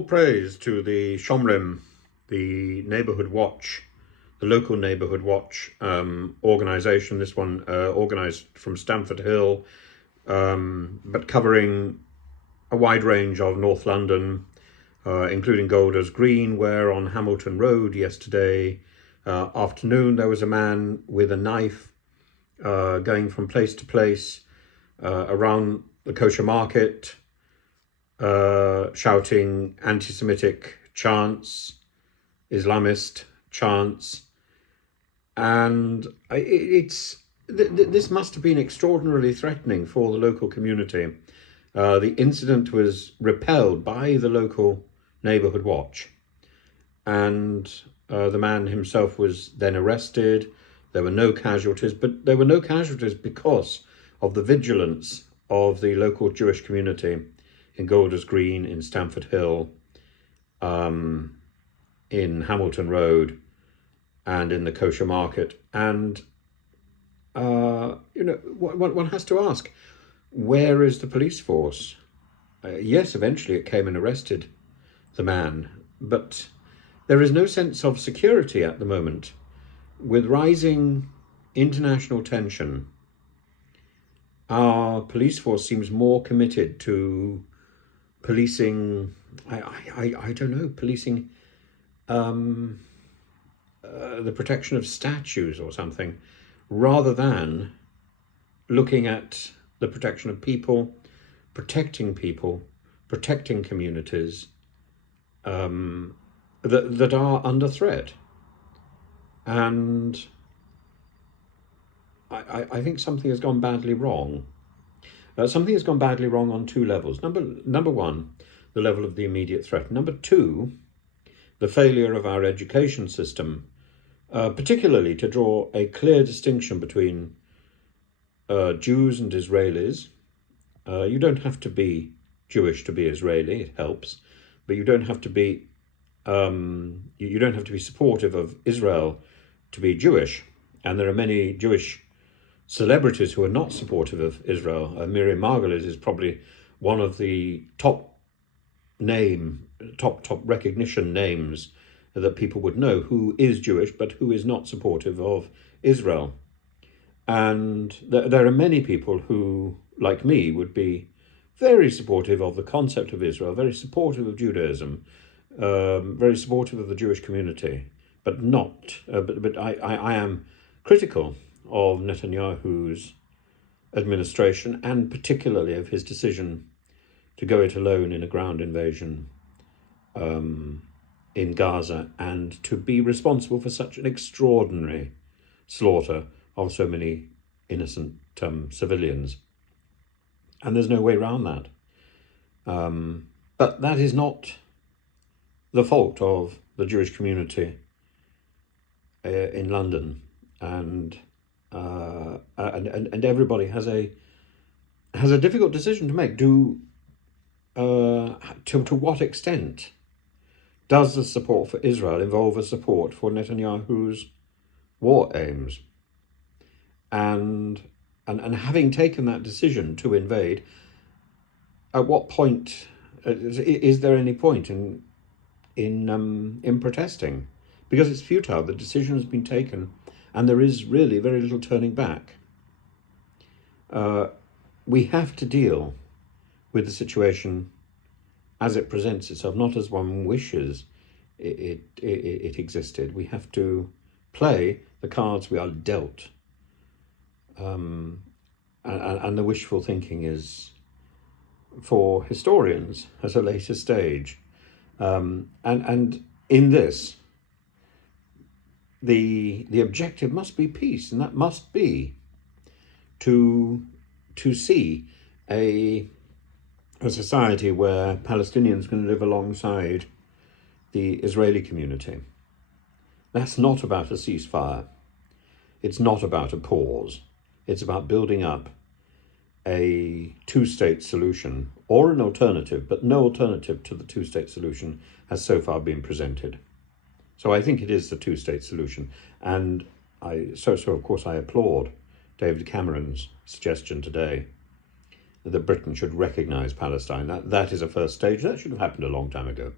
Small praise to the Shomrim, the neighbourhood watch, the local neighbourhood watch organisation. This one organised from Stamford Hill, but covering a wide range of North London, including Golders Green, where on Hamilton Road yesterday afternoon there was a man with a knife going from place to place around the kosher market, shouting anti-Semitic chants, Islamist chants, and this must have been extraordinarily threatening for the local community. The incident was repelled by the local neighbourhood watch, and the man himself was then arrested. There were no casualties, but there were no casualties because of the vigilance of the local Jewish community in Golders Green, in Stamford Hill, in Hamilton Road, and in the kosher market. And one has to ask, where is the police force? Yes, eventually it came and arrested the man, but there is no sense of security at the moment. With rising international tension, our police force seems more committed to policing, I don't know, policing the protection of statues or something, rather than looking at the protection of people, protecting communities that are under threat. And I think something has gone badly wrong. Something has gone badly wrong on two levels. Number one, the level of the immediate threat. Number two, the failure of our education system, particularly to draw a clear distinction between Jews and Israelis. You don't have to be Jewish to be Israeli, it helps, but you don't have to be you don't have to be supportive of Israel to be Jewish. And there are many Jewish celebrities who are not supportive of Israel. Miriam Margolyes is probably one of the top recognition names that people would know, who is Jewish but who is not supportive of Israel. And there are many people who, like me, would be very supportive of the concept of Israel, very supportive of Judaism, very supportive of the Jewish community, but I am critical of Netanyahu's administration, and particularly of his decision to go it alone in a ground invasion in Gaza, and to be responsible for such an extraordinary slaughter of so many innocent civilians. And there's no way around that. But that is not the fault of the Jewish community in London, and everybody has a difficult decision to make. To what extent does the support for Israel involve a support for Netanyahu's war aims? And having taken that decision to invade, at what point is there any point in protesting? Because it's futile. The decision has been taken, and there is really very little turning back. We have to deal with the situation as it presents itself, not as one wishes it existed. We have to play the cards we are dealt. And the wishful thinking is for historians at a later stage. And in this, the objective must be peace, and that must be to see a society where Palestinians can live alongside the Israeli community. That's not about a ceasefire. It's not about a pause. It's about building up a two-state solution, or an alternative, but no alternative to the two-state solution has so far been presented. So I think it is the two-state solution. And so of course I applaud David Cameron's suggestion today that Britain should recognise Palestine. That is a first stage. That should have happened a long time ago.